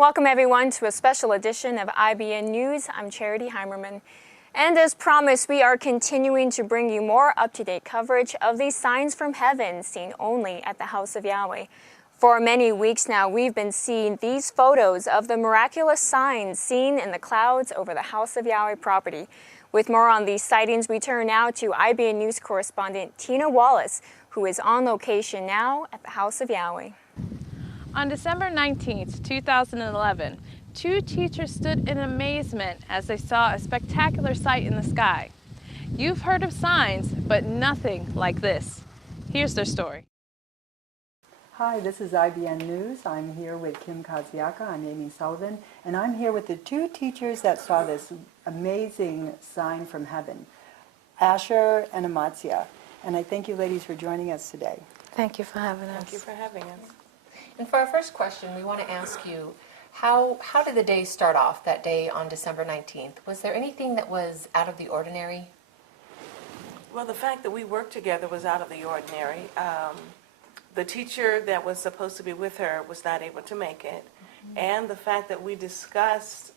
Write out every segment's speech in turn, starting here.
Welcome everyone to a special edition of IBN News. I'm Charity Heimerman. And as promised, we are continuing to bring you more up-to-date coverage of these signs from heaven seen only at the House of Yahweh. For many weeks now, we've been seeing these photos of the miraculous signs seen in the clouds over the House of Yahweh property. With more on these sightings, we turn now to IBN News correspondent Tina Wallace, who is on location now at the House of Yahweh. On December 19th, 2011, two teachers stood in amazement as they saw a spectacular sight in the sky. You've heard of signs, but nothing like this. Here's their story. Hi, this is IBN News. I'm here with Kim Kaziaka. I'm Amy Sullivan, and I'm here with the two teachers that saw this amazing sign from heaven, Asher and Amatzia. And I thank you ladies for joining us today. Thank you for having us. Thank you for having us. And for our first question, we want to ask you, how did the day start off, that day on December 19th? Was there anything that was out of the ordinary? Well, the fact that we worked together was out of the ordinary. The teacher that was supposed to be with her was not able to make it. And the fact that we discussed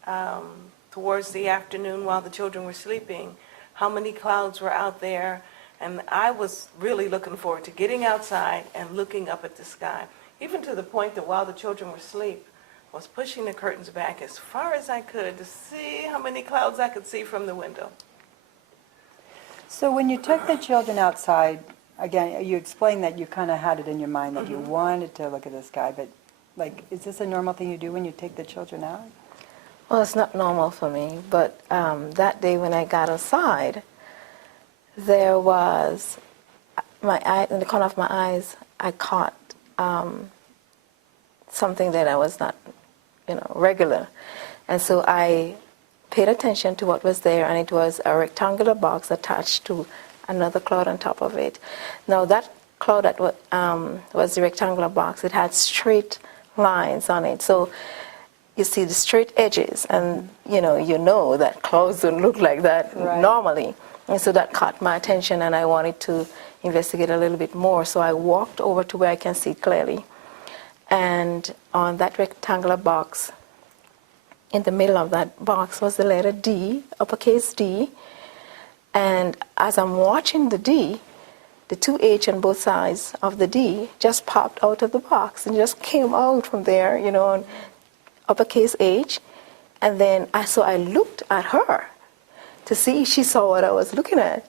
towards the afternoon while the children were sleeping how many clouds were out there. And I was really looking forward to getting outside and looking up at the sky. Even to the point that while the children were asleep, I was pushing the curtains back as far as I could to see how many clouds I could see from the window. So when you took the children outside, again, you explained that you kind of had it in your mind that you wanted to look at the sky, but like, is this a normal thing you do when you take the children out? Well, it's not normal for me, but that day when I got outside, there was, in the corner of my eyes, I caught something that I was not, regular. And so I paid attention to what was there, and it was a rectangular box attached to another cloud on top of it. Now that cloud that was the rectangular box, it had straight lines on it. So you see the straight edges, and you know that clouds don't look like that normally. And so that caught my attention, and I wanted to investigate a little bit more. So I walked over to where I can see clearly. And on that rectangular box, in the middle of that box was the letter D, uppercase D. And as I'm watching the D, the two H on both sides of the D just popped out of the box and just came out from there, on uppercase H. And then I looked at her to see if she saw what I was looking at.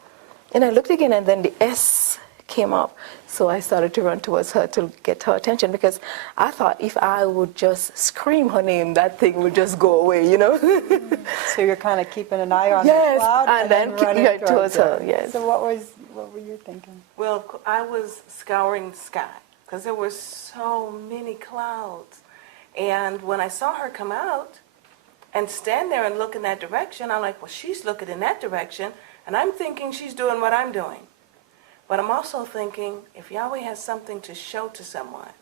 And I looked again, and then the S came up. So I started to run towards her to get her attention, because I thought if I would just scream her name, that thing would just go away, So you're kind of keeping an eye on the cloud and then running towards her, yes. So what were you thinking? Well, I was scouring the sky because there were so many clouds. And when I saw her come out and stand there and look in that direction, I'm like, well, she's looking in that direction, and I'm thinking she's doing what I'm doing. But I'm also thinking, if Yahweh has something to show to someone,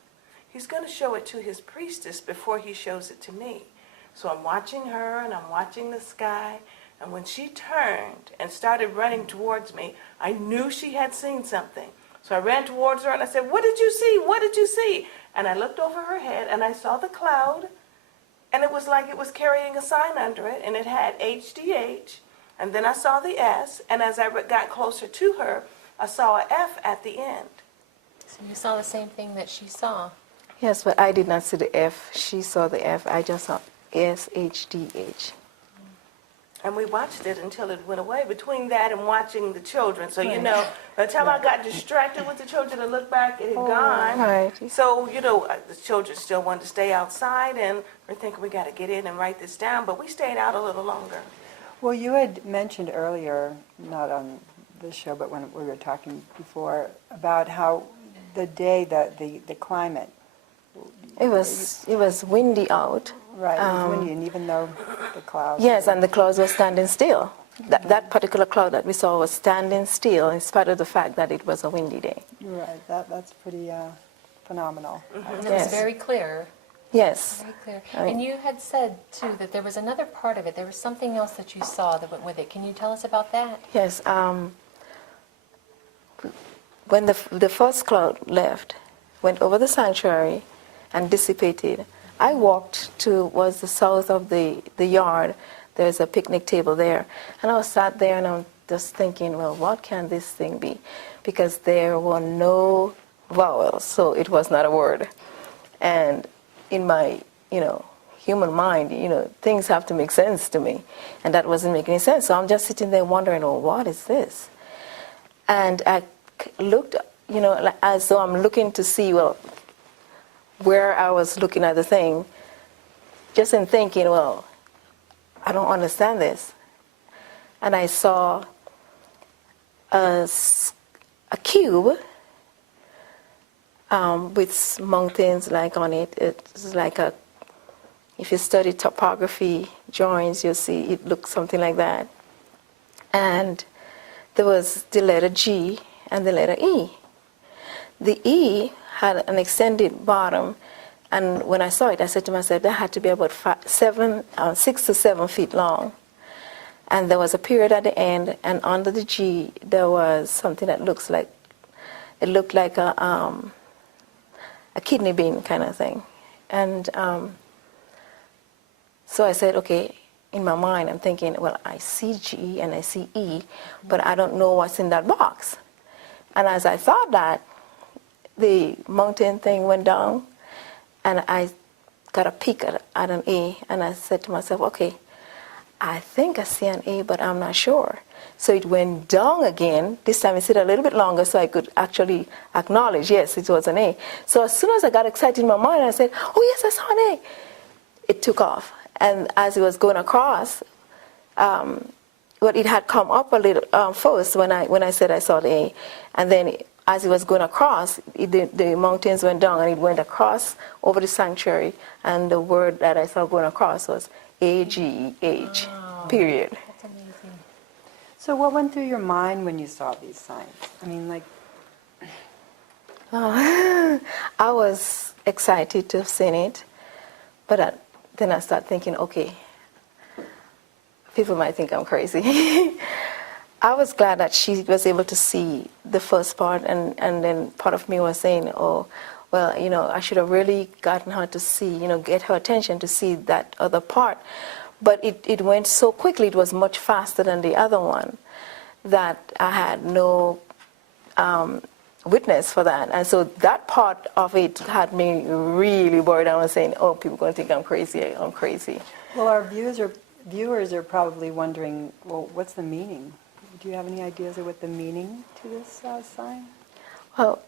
he's going to show it to his priestess before he shows it to me. So I'm watching her, and I'm watching the sky, and when she turned and started running towards me, I knew she had seen something. So I ran towards her, and I said, what did you see? What did you see? And I looked over her head, and I saw the cloud, and it was like it was carrying a sign under it, and it had HDH, and then I saw the S, and as I got closer to her, I saw an F at the end. So you saw the same thing that she saw? Yes, but I did not see the F. She saw the F. I just saw SHDH. And we watched it until it went away, between that and watching the children. So, by the time I got distracted with the children and looked back, it had gone. Right. So, the children still wanted to stay outside, and we're thinking we got to get in and write this down, but we stayed out a little longer. Well, you had mentioned earlier, not on this show, but when we were talking before, about how the day, the climate. It was windy out. Right, it was windy, and even though the clouds. Yes, and the clouds were standing still. That particular cloud that we saw was standing still, in spite of the fact that it was a windy day. Right, that's pretty phenomenal. And it was very clear. Yes. Very clear. And you had said, too, that there was another part of it. There was something else that you saw that went with it. Can you tell us about that? Yes. When the first cloud left, went over the sanctuary and dissipated, I walked to was the south of the yard. There's a picnic table there. And I was sat there and I'm just thinking, well, what can this thing be? Because there were no vowels, so it was not a word. And in my, human mind, things have to make sense to me. And that wasn't making any sense. So I'm just sitting there wondering, well, what is this? And I looked, as though I'm looking to see, well, where I was looking at the thing, just in thinking, well, I don't understand this. And I saw a cube with mountains like on it. It's like if you study topography drawings, you'll see it looks something like that. And there was the letter G and the letter E. The E had an extended bottom, and when I saw it, I said to myself, that had to be about 6 to 7 feet long. And there was a period at the end, and under the G, there was something that looked like a kidney bean kind of thing. And so I said, okay, in my mind, I'm thinking, well, I see G and I see E, but I don't know what's in that box. And as I thought that, the mountain thing went down, and I got a peek at an A, and I said to myself, okay, I think I see an A, but I'm not sure. So it went down again. This time it stayed a little bit longer so I could actually acknowledge, yes, it was an A. So as soon as I got excited in my mind, I said, oh, yes, I saw an A. It took off. And as it was going across, it had come up a little first when I said I saw the A. And then as it was going across, the mountains went down and it went across over the sanctuary. And the word that I saw going across was A-G-H, period. That's amazing. So what went through your mind when you saw these signs? I mean, like... I was excited to have seen it, but then I started thinking, okay, people might think I'm crazy. I was glad that she was able to see the first part, and then part of me was saying, oh, well, I should have really gotten her to see, get her attention to see that other part. But it went so quickly, it was much faster than the other one, that I had no witness for that. And so that part of it had me really worried. I was saying, oh, people are going to think I'm crazy. Well, our viewers are probably wondering, well, what's the meaning? Do you have any ideas of what the meaning to this sign? Well,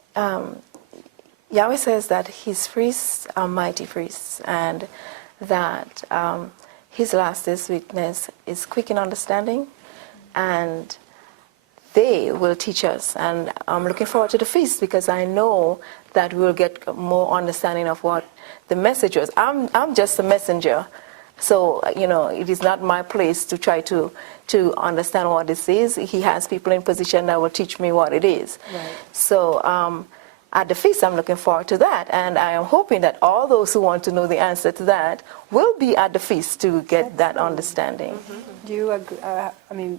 Yahweh says that his priests are mighty priests, and that his last witness is quick in understanding, and they will teach us. And I'm looking forward to the feast because I know that we'll get more understanding of what the message was. I'm just a messenger. So, it is not my place to try to understand what this is. He has people in position that will teach me what it is. Right. So at the feast, I'm looking forward to that. And I am hoping that all those who want to know the answer to that will be at the feast to get that understanding. Mm-hmm. Do you agree,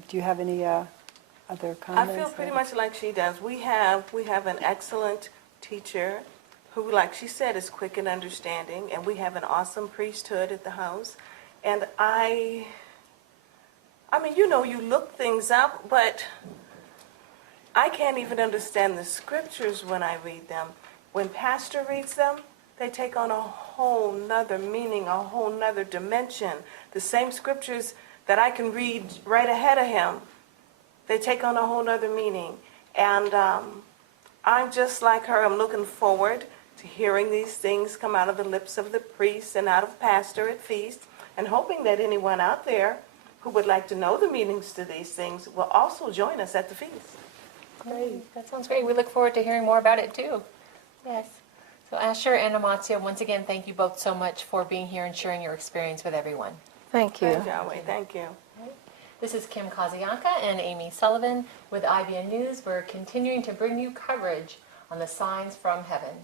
do you have any other comments? I feel pretty much like she does. We have an excellent teacher who, like she said, is quick in understanding, and we have an awesome priesthood at the house. And you look things up, but I can't even understand the scriptures when I read them. When Pastor reads them, they take on a whole nother meaning, a whole nother dimension. The same scriptures that I can read right ahead of him, they take on a whole nother meaning. And I'm just like her. I'm looking forward to hearing these things come out of the lips of the priest and out of Pastor at feast, and hoping that anyone out there who would like to know the meanings to these things will also join us at the feast. Great. That sounds great. We look forward to hearing more about it too. Yes. So Asher and Amatzia, once again, thank you both so much for being here and sharing your experience with everyone. Thank you. Thank you, Yahweh. Thank you. This is Kim Kazianka and Amy Sullivan with IBN News. We're continuing to bring you coverage on the signs from heaven.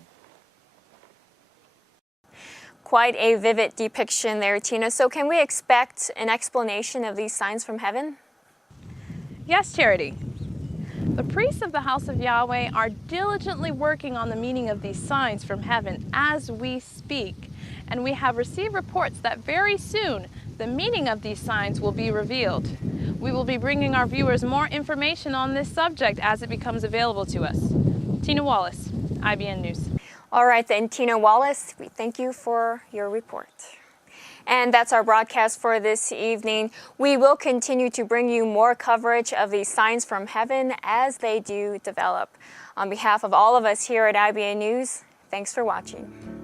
Quite a vivid depiction there, Tina. So can we expect an explanation of these signs from heaven? Yes, Charity. The priests of the house of Yahweh are diligently working on the meaning of these signs from heaven as we speak. and we have received reports that very soon the meaning of these signs will be revealed. We will be bringing our viewers more information on this subject as it becomes available to us. Tina Wallace, IBN News. All right, then, Tina Wallace, we thank you for your report. And that's our broadcast for this evening. We will continue to bring you more coverage of these signs from heaven as they do develop. On behalf of all of us here at IBN News, thanks for watching.